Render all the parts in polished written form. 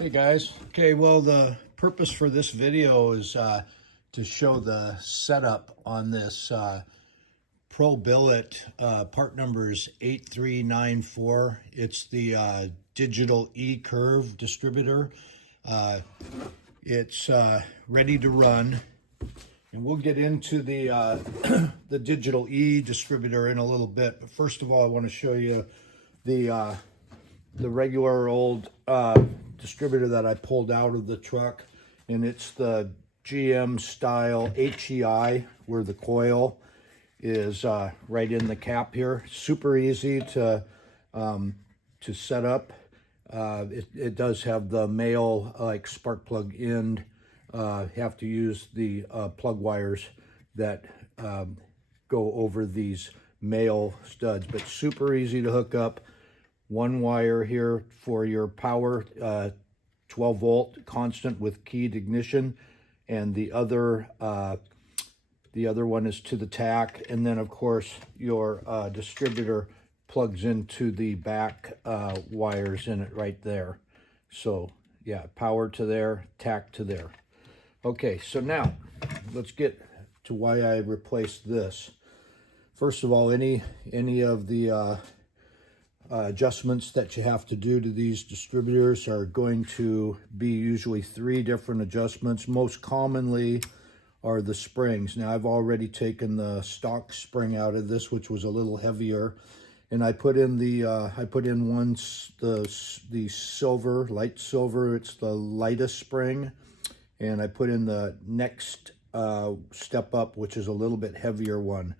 Hey guys. Okay, well, the purpose for this video is to show the setup on this Pro Billet. Part number is 8394. It's the digital E-curve distributor. It's ready to run, and we'll get into the the digital E distributor in a little bit. But first of all, I want to show you the regular old distributor that I pulled out of the truck, and it's the GM style HEI, where the coil is right in the cap here. Super easy to set up. It does have the male like spark plug end. Have to use the plug wires that go over these male studs, but super easy to hook up. One wire here for your power, 12 volt constant with keyed ignition, and the other one is to the tach. And then of course your distributor plugs into the back wires in it right there. So yeah, power to there, tach to there. Okay, so now let's get to why I replaced this. First of all, any of the adjustments that you have to do to these distributors are going to be usually 3 different adjustments. Most commonly are the springs. Now I've already taken the stock spring out of this, which was a little heavier, and I put in the the silver, light silver. It's the lightest spring, and I put in the next step up, which is a little bit heavier one.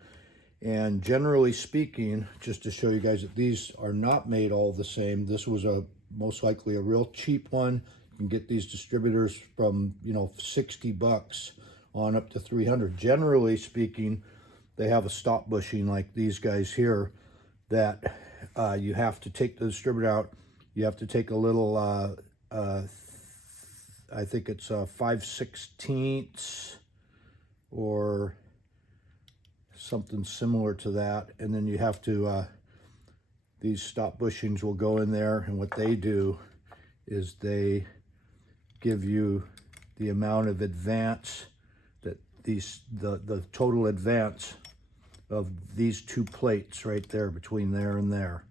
And generally speaking, just to show you guys that these are not made all the same, this was most likely a real cheap one. You can get these distributors from, you know, 60 bucks on up to 300. Generally speaking, they have a stop bushing like these guys here that you have to take the distributor out. You have to take a little, I think it's 5/16 or something similar to that, and then you have to these stop bushings will go in there, and what they do is they give you the amount of advance that the total advance of these 2 plates right there, between there and there,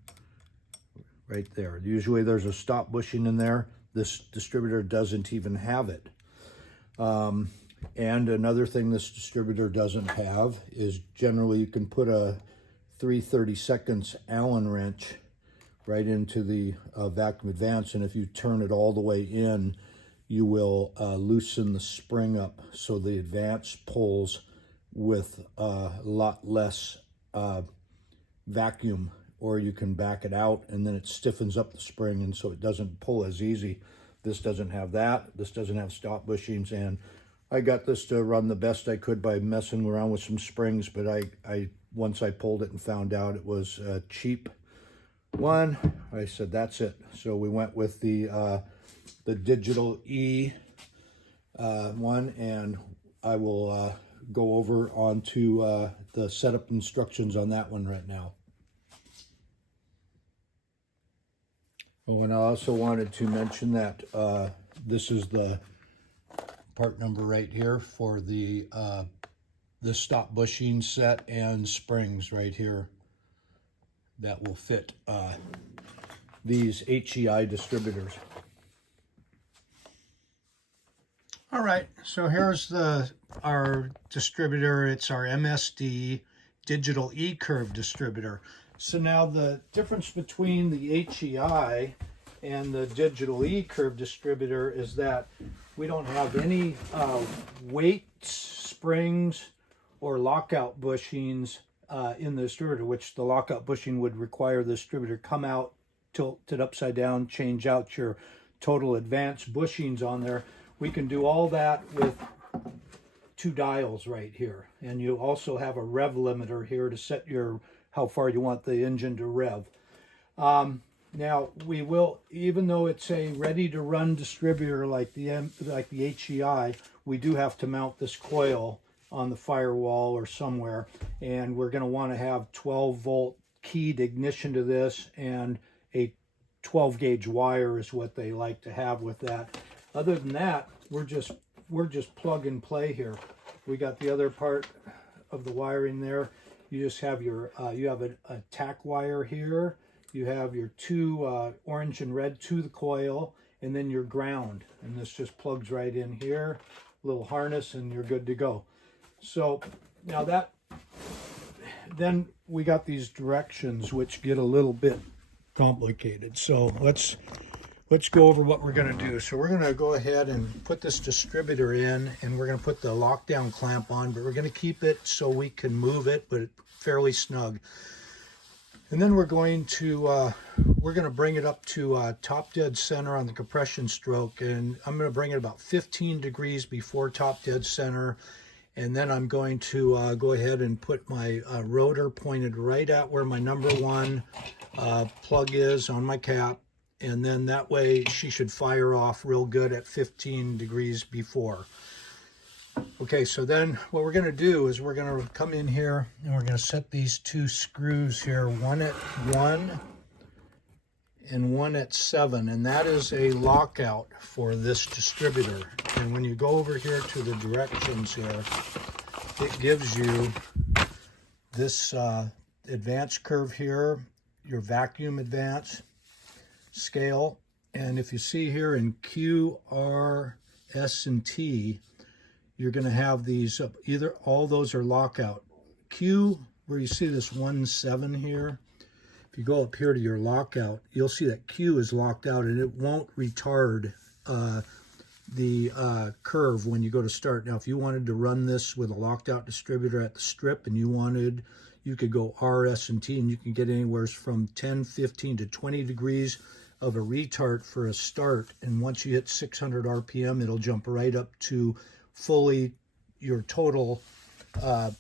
right there. Usually there's a stop bushing in there. This distributor doesn't even have it. And another thing this distributor doesn't have is generally you can put a 3/32 Allen wrench right into the vacuum advance, and if you turn it all the way in, you will loosen the spring up so the advance pulls with a lot less vacuum, or you can back it out and then it stiffens up the spring, and so it doesn't pull as easy. This doesn't have that. This doesn't have stop bushings, and I got this to run the best I could by messing around with some springs, but I once I pulled it and found out it was a cheap one, I said that's it. So we went with the digital E one, and I will go over onto the setup instructions on that one right now. Oh, and I also wanted to mention that this is the part number right here for the stop bushing set and springs right here that will fit these HEI distributors. All right, so here's our distributor. It's our MSD digital E-curve distributor. So now the difference between the HEI and the digital E-curve distributor is that we don't have any weight springs or lockout bushings in the distributor, which the lockout bushing would require the distributor come out, tilt it upside down, change out your total advance bushings on there. We can do all that with 2 dials right here, and you also have a rev limiter here to set how far you want the engine to rev. Now we will, even though it's a ready-to-run distributor like the HEI, we do have to mount this coil on the firewall or somewhere, and we're going to want to have 12 volt keyed ignition to this, and a 12 gauge wire is what they like to have with that. Other than that, we're just plug and play here. We got the other part of the wiring there. You just have your you have a tack wire here. You have your two orange and red to the coil, and then your ground, and this just plugs right in here. Little harness, and you're good to go. So now then we got these directions which get a little bit complicated. So let's go over what we're going to do. So we're going to go ahead and put this distributor in, and we're going to put the lockdown clamp on, but we're going to keep it so we can move it, but fairly snug. And then we're going to bring it up to top dead center on the compression stroke, and I'm going to bring it about 15 degrees before top dead center. And then I'm going to go ahead and put my rotor pointed right at where my number 1 plug is on my cap. And then that way she should fire off real good at 15 degrees before. Okay, so then what we're going to do is we're going to come in here and we're going to set these 2 screws here, one at 1 and one at 7, and that is a lockout for this distributor. And when you go over here to the directions here, it gives you this advance curve here, your vacuum advance scale. And if you see here in Q, R, S, and T, you're going to have these either all those are lockout. Q, where you see this 1-7 here, if you go up here to your lockout, you'll see that Q is locked out, and it won't retard the curve when you go to start. Now, if you wanted to run this with a locked out distributor at the strip and you could go R, S, and T, and you can get anywhere from 10, 15 to 20 degrees of a retard for a start. And once you hit 600 RPM, it'll jump right up to fully your total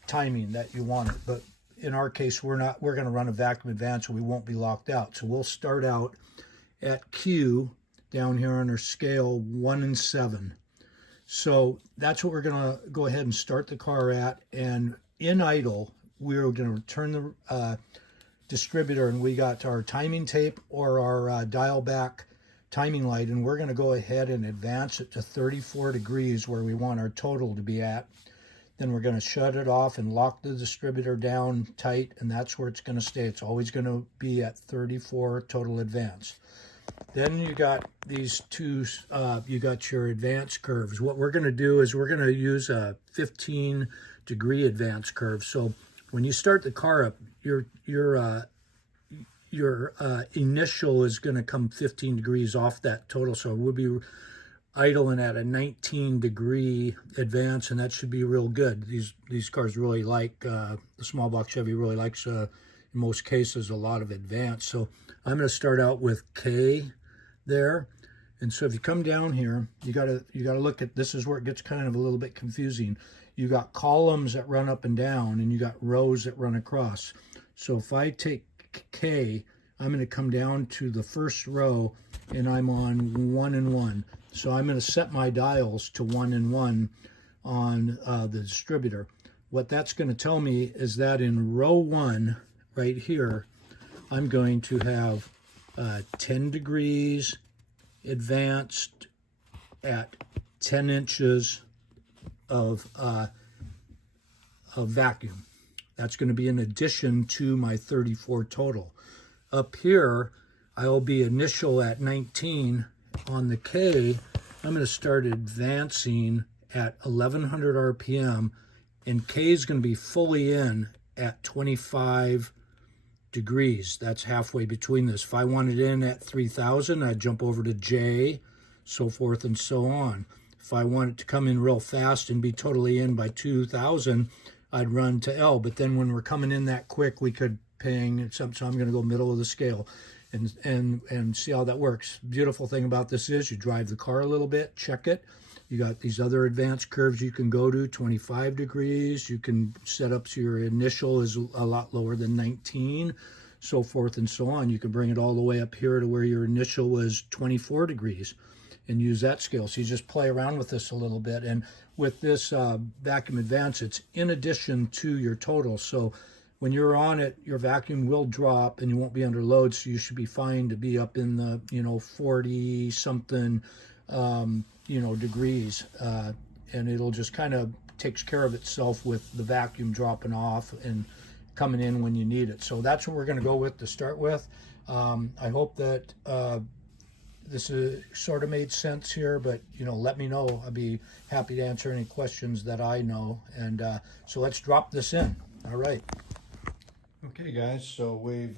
timing that you want it. But in our case, we're going to run a vacuum advance, so we won't be locked out. So we'll start out at Q down here on our scale 1 and 7. So that's what we're going to go ahead and start the car at. And in idle, we're going to turn the distributor, and we got our timing tape or our dial back timing light, and we're going to go ahead and advance it to 34 degrees where we want our total to be at. Then we're going to shut it off and lock the distributor down tight, and that's where it's going to stay. It's always going to be at 34 total advance. Then you got these 2, you got your advance curves. What we're going to do is we're going to use a 15 degree advance curve. So when you start the car up, your initial is going to come 15 degrees off that total. So we'll be idling at a 19 degree advance, and that should be real good. These cars really like, the small block Chevy really likes, in most cases, a lot of advance. So I'm going to start out with K there. And so if you come down here, you gotta look at, this is where it gets kind of a little bit confusing. You got columns that run up and down, and you got rows that run across. So if I take K, I'm going to come down to the first row, and I'm on 1 and 1. So I'm going to set my dials to 1 and 1 on the distributor. What that's going to tell me is that in row 1 right here, I'm going to have 10 degrees advanced at 10 inches of vacuum. That's going to be in addition to my 34 total. Up here, I'll be initial at 19. On the K, I'm going to start advancing at 1100 RPM, and K is going to be fully in at 25 degrees. That's halfway between this. If I wanted in at 3000, I'd jump over to J, so forth and so on. If I want it to come in real fast and be totally in by 2000, I'd run to L. But then when we're coming in that quick, we could ping, so I'm going to go middle of the scale and see how that works. Beautiful thing about this is you drive the car a little bit, check it. You got these other advanced curves you can go to, 25 degrees. You can set up so your initial is a lot lower than 19, so forth and so on. You can bring it all the way up here to where your initial was 24 degrees and use that scale. So you just play around with this a little bit. And with this vacuum advance, it's in addition to your total. So when you're on it, your vacuum will drop and you won't be under load, so you should be fine to be up in the 40 something degrees, and it'll just kind of takes care of itself with the vacuum dropping off and coming in when you need it. So that's what we're going to go with to start with. I hope that this is sort of made sense here, but let me know. I'd be happy to answer any questions that I know. And so let's drop this in. All right. Okay, guys. So we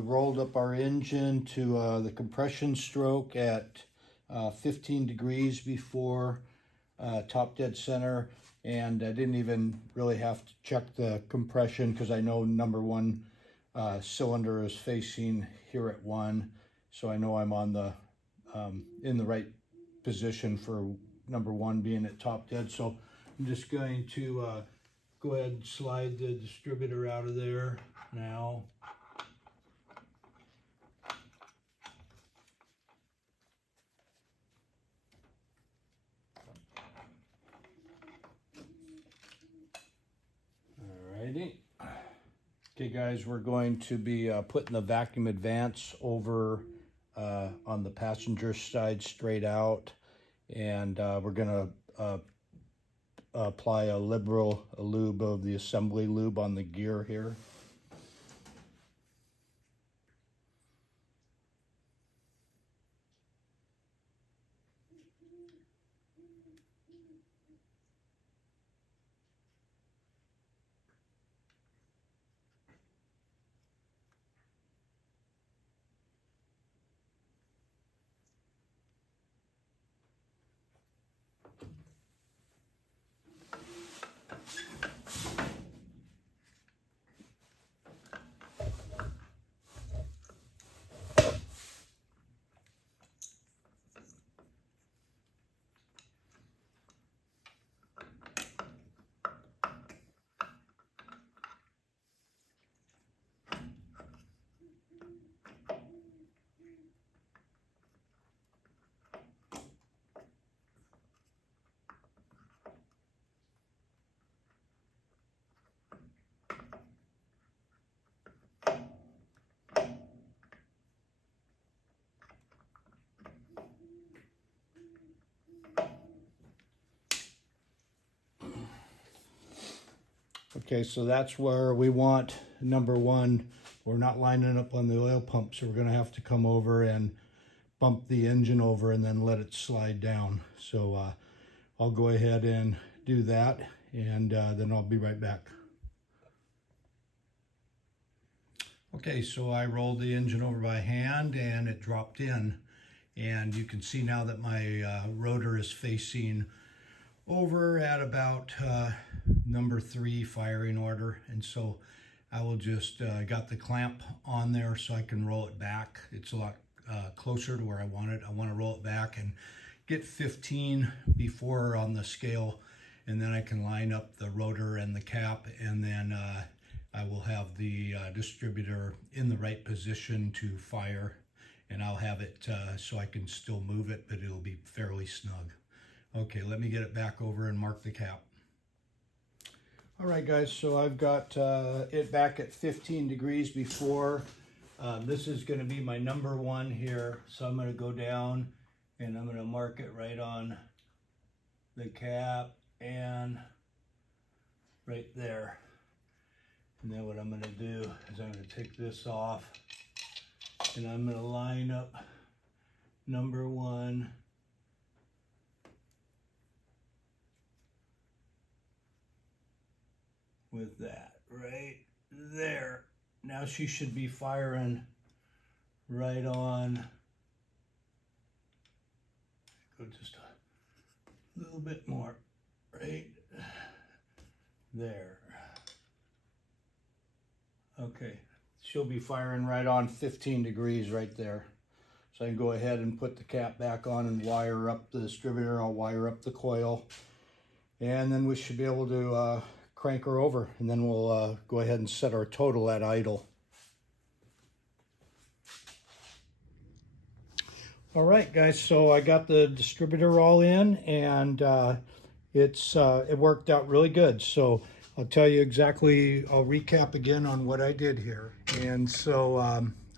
rolled up our engine to the compression stroke at 15 degrees before top dead center, and I didn't even really have to check the compression because I know number one cylinder is facing here at 1, so I know I'm on the in the right position for number 1 being at top dead. So I'm just going to go ahead and slide the distributor out of there now. Alrighty. Okay, guys, we're going to be putting the vacuum advance over on the passenger side straight out, and we're going to apply a lube of the assembly lube on the gear here. Okay, so that's where we want number 1. We're not lining up on the oil pump, so we're going to have to come over and bump the engine over and then let it slide down. So I'll go ahead and do that, and then I'll be right back. Okay, so I rolled the engine over by hand and it dropped in, and you can see now that my rotor is facing over at about number 3 firing order, and so I will just got the clamp on there so I can roll it back. It's a lot closer to where I want it. I want to roll it back and get 15 before on the scale, and then I can line up the rotor and the cap, and then I will have the distributor in the right position to fire, and I'll have it so I can still move it, but it'll be fairly snug. Okay, let me get it back over and mark the cap. All right, guys, so I've got it back at 15 degrees before. This is going to be my number 1 here, so I'm going to go down and I'm going to mark it right on the cap and right there. And then what I'm going to do is I'm going to take this off and I'm going to line up number 1 with that right there. Now she should be firing right on. Go just a little bit more right there. Okay, she'll be firing right on 15 degrees right there. So I can go ahead and put the cap back on and wire up the distributor. I'll wire up the coil, and then we should be able to crank her over, and then we'll go ahead and set our total at idle. All right, guys, so I got the distributor all in, and it worked out really good. So I'll tell you exactly, I'll recap again on what I did here. And so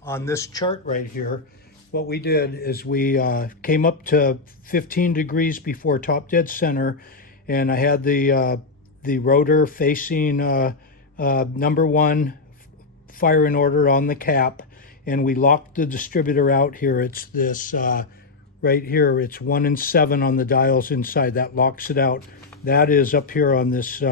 on this chart right here, what we did is we came up to 15 degrees before top dead center, and I had the rotor facing number one firing order on the cap, and we locked the distributor out here. It's this right here, it's 1 and 7 on the dials inside. That locks it out. That is up here on this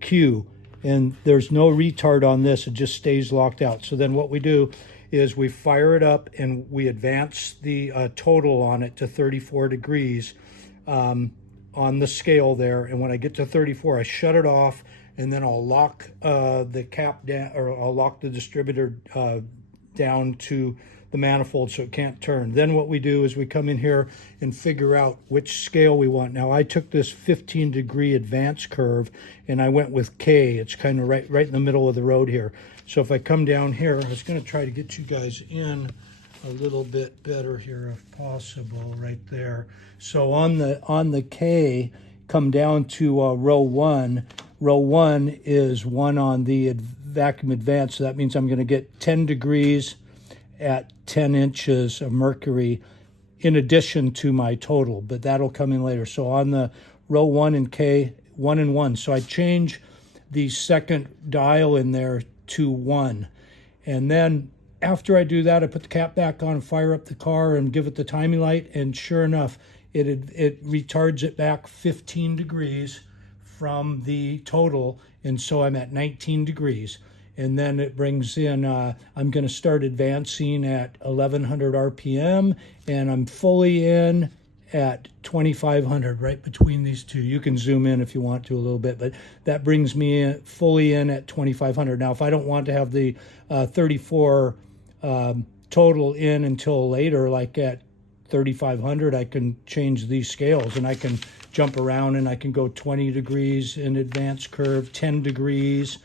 Q, and there's no retard on this. It just stays locked out. So then what we do is we fire it up and we advance the total on it to 34 degrees on the scale there. And when I get to 34, I shut it off, and then I'll lock the cap down, or I'll lock the distributor down to the manifold so it can't turn. Then what we do is we come in here and figure out which scale we want. Now I took this 15 degree advance curve and I went with K. It's kind of right in the middle of the road here. So if I come down here, I was going to try to get you guys in a little bit better here if possible, right there. So on the K, come down to row 1. Row 1 is 1 on the vacuum advance, so that means I'm going to get 10 degrees at 10 inches of mercury in addition to my total, but that'll come in later. So on the row 1 and K, 1 and 1. So I change the second dial in there to 1. And then after I do that, I put the cap back on, fire up the car, and give it the timing light, and sure enough, it retards it back 15 degrees from the total, and so I'm at 19 degrees. And then it brings in, I'm going to start advancing at 1100 RPM, and I'm fully in at 2500, right between these two. You can zoom in if you want to a little bit, but that brings me in, fully in at 2500. Now, if I don't want to have the 34 total in until later, like at 3500, I can change these scales and I can jump around, and I can go 20 degrees in advance curve, 10 degrees,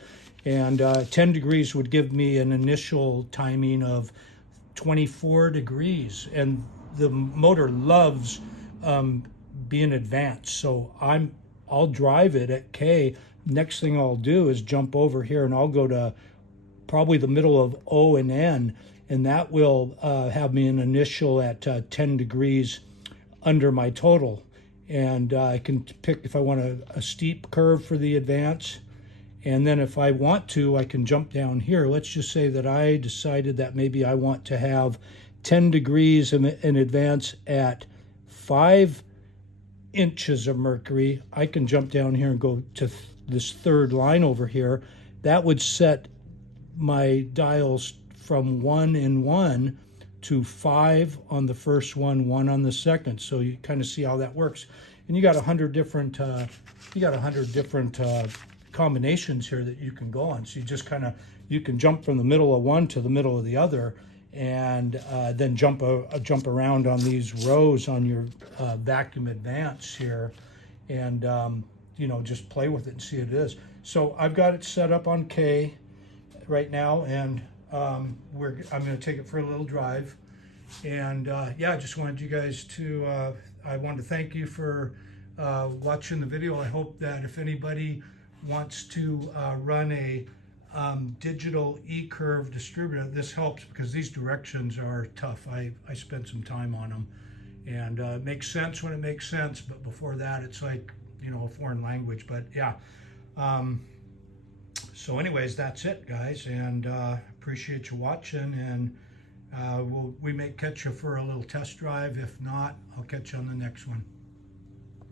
and 10 degrees would give me an initial timing of 24 degrees. And the motor loves being advanced, so I'll drive it at K. Next thing I'll do is jump over here, and I'll go to probably the middle of O and N, and that will have me an initial at 10 degrees under my total. And I can pick if I want a steep curve for the advance. And then if I want to, I can jump down here. Let's just say that I decided that maybe I want to have 10 degrees in advance at 5 inches of mercury. I can jump down here and go to this third line over here. That would set my dials from 1 and 1 to 5 on the first one, 1 on the second. So you kind of see how that works. And you got 100 different combinations here that you can go on. So you just you can jump from the middle of one to the middle of the other, and then jump around on these rows on your vacuum advance here, and just play with it and see what it is. So I've got it set up on K right now, and I'm going to take it for a little drive. And yeah, I just wanted you guys to I wanted to thank you for watching the video. I hope that if anybody wants to run a digital E-curve distributor, this helps, because these directions are tough. I spent some time on them, and it makes sense when it makes sense, but before that it's like a foreign language. But yeah, so anyways, that's it, guys, and appreciate you watching, and we may catch you for a little test drive. If not, I'll catch you on the next one.